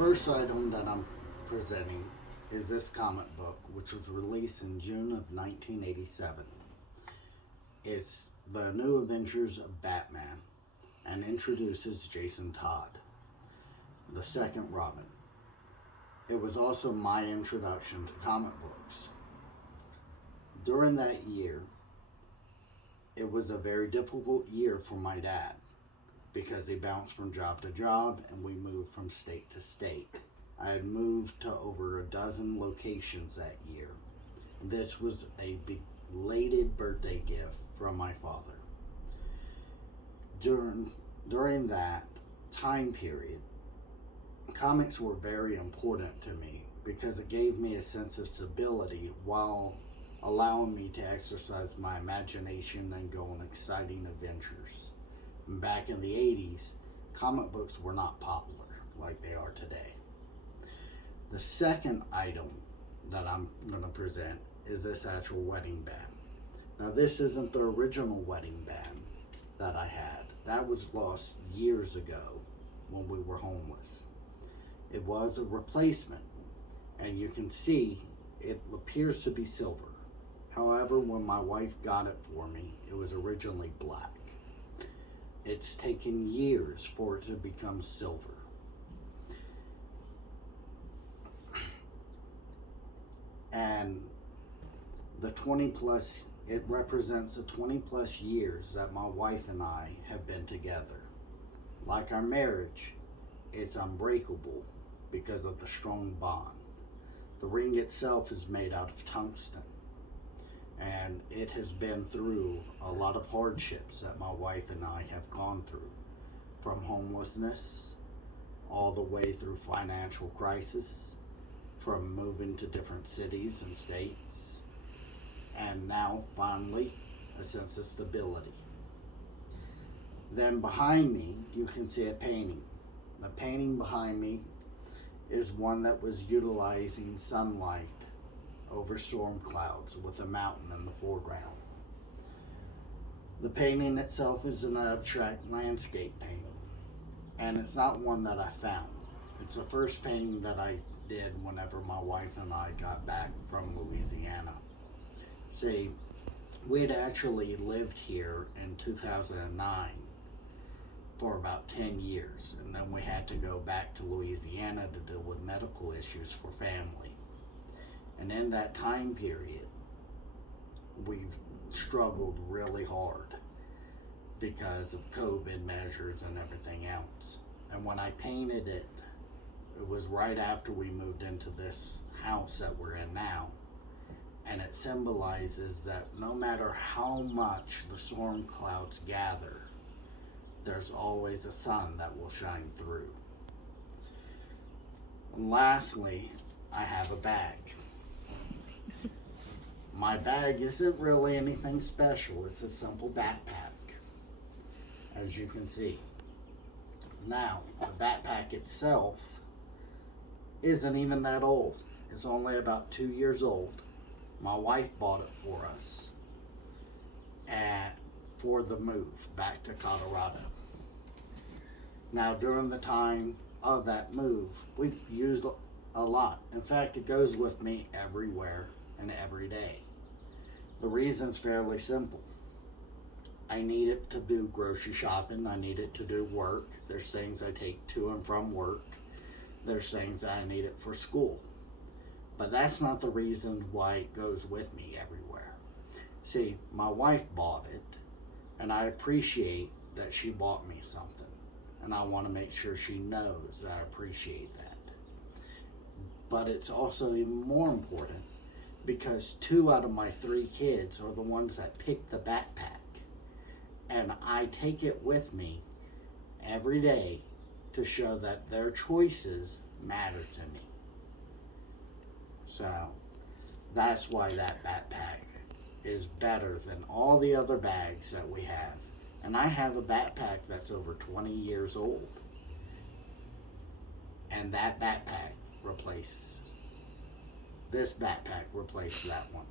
first item that I'm presenting is this comic book, which was released in June of 1987. It's the New Adventures of Batman and introduces Jason Todd, the second Robin. It was also my introduction to comic books. During that year, it was a very difficult year for my dad because he bounced from job to job and we moved from state to state. I had moved to over a dozen locations that year. This was a belated birthday gift from my father. During that time period, comics were very important to me because it gave me a sense of stability while allowing me to exercise my imagination and go on exciting adventures. And back in the 80s, comic books were not popular like they are today. The second item that I'm going to present is this actual wedding band. Now, this isn't the original wedding band that I had. That was lost years ago when we were homeless. It was a replacement, and you can see it appears to be silver. However, when my wife got it for me, it was originally black. It's taken years for it to become silver. And it represents the 20 plus years that my wife and I have been together. Like our marriage, it's unbreakable because of the strong bond. The ring itself is made out of tungsten, and it has been through a lot of hardships that my wife and I have gone through, from homelessness all the way through financial crisis, from moving to different cities and states, and now finally a sense of stability. Then behind me you can see a painting. The painting behind me is one that was utilizing sunlight over storm clouds with a mountain in the foreground. The painting itself is an abstract landscape painting, and it's not one that I found. It's the first painting that I did whenever my wife and I got back from Louisiana. See, we had actually lived here in 2009 for about 10 years, and then we had to go back to Louisiana to deal with medical issues for family. And in that time period, we've struggled really hard because of COVID measures and everything else. And when I painted it, it was right after we moved into this house that we're in now. And it symbolizes that no matter how much the storm clouds gather, there's always a sun that will shine through. And lastly, I have a bag. My bag isn't really anything special. It's a simple backpack, as you can see. Now, the backpack itself isn't even that old. It's only about 2 years old. My wife bought it for us and for the move back to Colorado. Now, during the time of that move, we've used a lot. In fact, it goes with me everywhere and every day. The reason's fairly simple. I need it to do grocery shopping. I need it to do work. There's things I take to and from work. There's things I need it for school. But that's not the reason why it goes with me everywhere. See, my wife bought it, and I appreciate that she bought me something. And I want to make sure she knows that I appreciate that. But it's also even more important because 2 out of my 3 kids are the ones that picked the backpack. And I take it with me every day to show that their choices matter to me. So that's why that backpack is better than all the other bags that we have. And I have a backpack that's over 20 years old. And that backpack replaced that one.